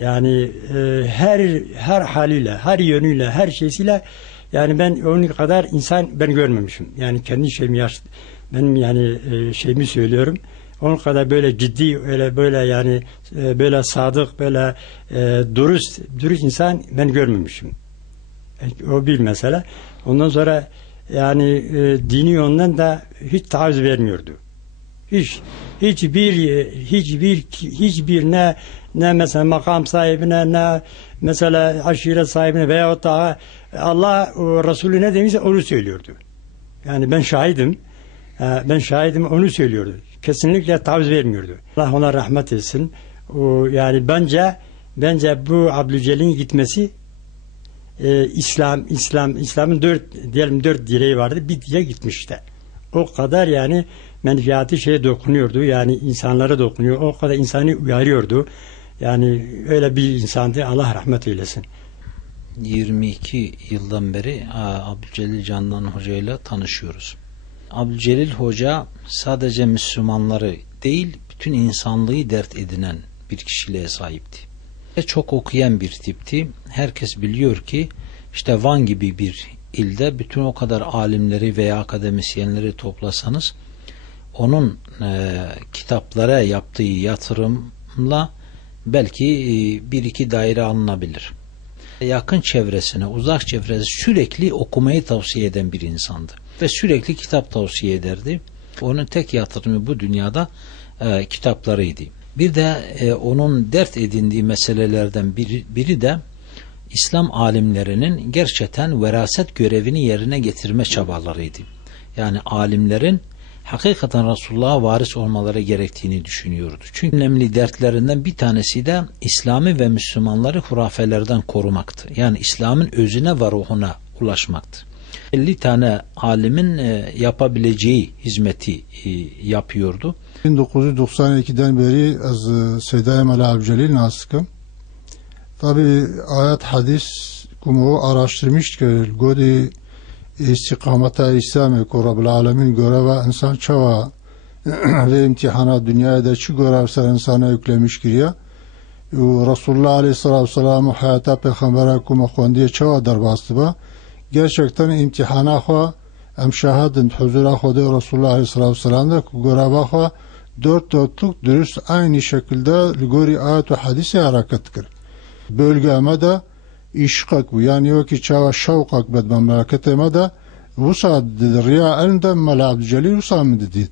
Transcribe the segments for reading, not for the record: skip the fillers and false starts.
Yani her haliyle, her yönüyle, her şeysiyle, yani ben onun kadar insan ben görmemişim. Yani kendi benim yani şeyimi söylüyorum. Onun kadar böyle ciddi, öyle böyle yani böyle sadık, böyle dürüst insan ben görmemişim. O bir mesele. Ondan sonra yani dini yönden de hiç taviz vermiyordu. Hiçbir ne mesela makam sahibine, ne mesela aşiret sahibine veyahut da Allah Resulü ne demişse onu söylüyordu. Yani ben şahidim. Ben şahidim, onu söylüyordu. Kesinlikle taviz vermiyordu. Allah ona rahmet etsin. Yani bence bu Abdülcelil'in gitmesi İslam'ın dört direği vardı. Bir direğe gitmişti. O kadar yani menfaati şeye dokunuyordu. Yani insanlara dokunuyor. O kadar insanı uyarıyordu. Yani öyle bir insandı. Allah rahmet eylesin. 22 yıldan beri Abdülcelil Candan Hoca ile tanışıyoruz. Abdülcelil Hoca sadece Müslümanları değil, bütün insanlığı dert edinen bir kişiliğe sahipti. Çok okuyan bir tipti. Herkes biliyor ki işte Van gibi bir ilde bütün o kadar alimleri veya akademisyenleri toplasanız onun kitaplara yaptığı yatırımla belki bir iki daire alınabilir. Yakın çevresine, uzak çevresine sürekli okumayı tavsiye eden bir insandı. Ve sürekli kitap tavsiye ederdi. Onun tek yatırımı bu dünyada kitaplarıydı. Bir de onun dert edindiği meselelerden biri de İslam alimlerinin gerçekten veraset görevini yerine getirme çabalarıydı. Yani alimlerin hakikaten Resulullah'a varis olmaları gerektiğini düşünüyordu. Çünkü önemli dertlerinden bir tanesi de İslam'ı ve Müslümanları hurafelerden korumaktı. Yani İslam'ın özüne ve ruhuna ulaşmaktı. 50 tane alimin yapabileceği hizmeti yapıyordu. 1992'den beri az Seyyid-i Abdülcelil nasıkım. Tabi ayet hadis kumu araştırmıştır. Godi istikamata İslam'ı Rabbil Alemin göreve insan çava ve imtihana dünyaya da çi görevse insana yüklemiş giriyor. Resulullah Aleyhisselatü Vesselam'ı hayata peygambere kuma kondiye çava darbastı ba. Gerçekten imtihana xo em şahadın huzura Xuda Resulullah Aleyhisselatü Vesselam'da göreve xo dört dörtlük dürüst aynı şekilde ligori ayet ve hadise hareket kır. Bölgeme de işkak bu. Yani yok ki çava şavkak bed memleketime de vusa riya elinde Mela Abdülcelil vusa mı dedi.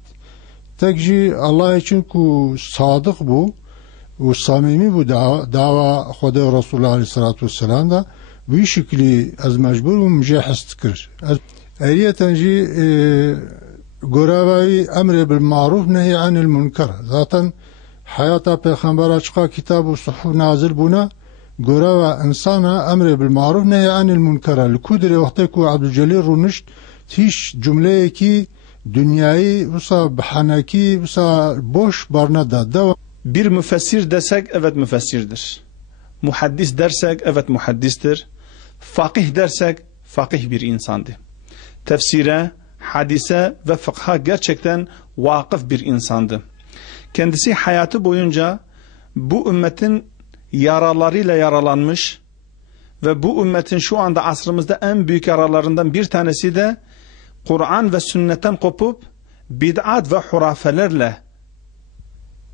Tekci Allah için ku sadık bu ve samimi bu dava Xuda Resulullah Aleyhisselatü Vesselam'da bu şekli az mecbur ve mücahist kır. Ayrıyeten görevi emri bil maruf nehi anil münker. Zaten hayata peygamber açıka kitab-ı suhuf nazil buna görevi insana emri bil maruf nehi anil münker. Likudri vakti ku Abdülcelil runuşt hiç cümleye ki dünyayı usa bahanaki usa boş barna da. Bir müfessir desek evet müfessirdir. Muhaddis dersek evet muhaddistir. Fakih dersek fakih bir insandı. Tefsire, hadise ve fıkha gerçekten vakıf bir insandı. Kendisi hayatı boyunca bu ümmetin yaralarıyla yaralanmış ve bu ümmetin şu anda asrımızda en büyük yaralarından bir tanesi de Kur'an ve sünnetten kopup bid'at ve hurafelerle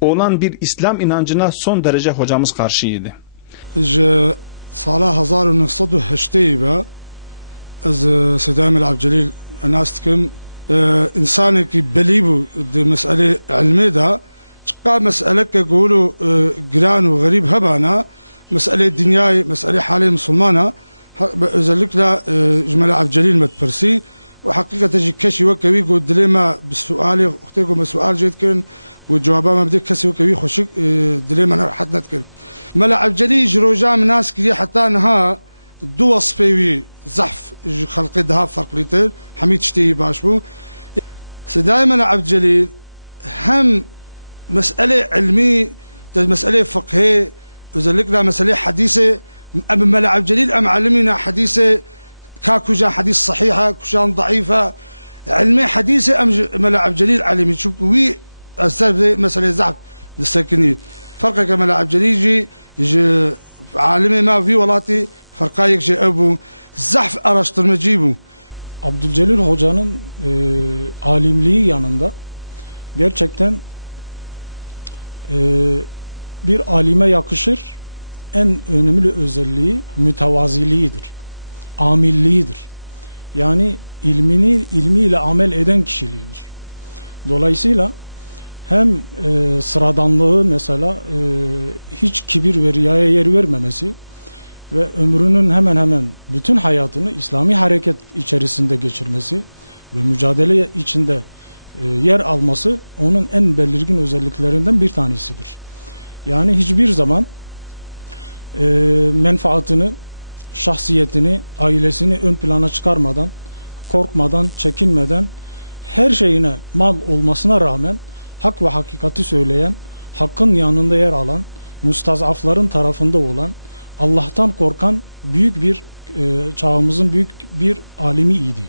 olan bir İslam inancına son derece hocamız karşıydı. سال 1908 از سيدنا العبدجليل الناس تكم إنسانك بليبو دي مسألة علمية دا تقع مسألة كقولوا جيران وغريب هبانا مسألة دنياي مسألة حالي مسلمانة ذلك لا جمال عبدجليل متبرسي وحقيقة تجي كشي وكوي قد دلما بالسؤال اختيكم السؤال جيد كن والجوابات ما بدك كسي وكوي خشك دلما أنا حد نتكلم ملا عبدجليل جروجا من ناس كذي حتى انها دو وصفي زحف خلق دها فرق ليتر حميد شتي باشبو دائما عبدجليل هم مسألة علمية مسألة فقهية وذلك مسألة حديثة أم ملا عبدجليل أم علمنا حديثة كاكوجا حديث صحيحة كوجان ضعيفة علمي حديثة أم ملا عبدجليل علمي شوف وي أستاذ مسألة زحف نستكني فرق كما عبدجليل يجي alimi ma vi velati farkayek je ebu zahf araştırmacı bu. Abdülcelil Hoca'nın alimliği yanında gerçekten bir alime yakışır en önemli özelliği mütevaziliğidir. Amilliğidir. Yani ilmiyle amel eden kişiliğidir. Dolayısıyla hem sıradanlığı mesela hiç kibir ve riyaya yer vermemesi ve ömrünün hemen hemen bütün hayatını İslami hareket içerisinde geçirmesi ve mücadele içinde yer alması onun en belirgin özelliklerinden bir tanesidir. Yani hiçbir zaman menfaatini, şahsiyetini, ailesini ön plana çıkarmadan, korkmadan, çekinmeden, her şeyine mal olmasına rağmen hak ve hakikati söyleyen, hakkın yanında yer alan, mustazafların tarafında olan, Allah'tan korkan büyük bir çağımızın büyük bir alimi idi.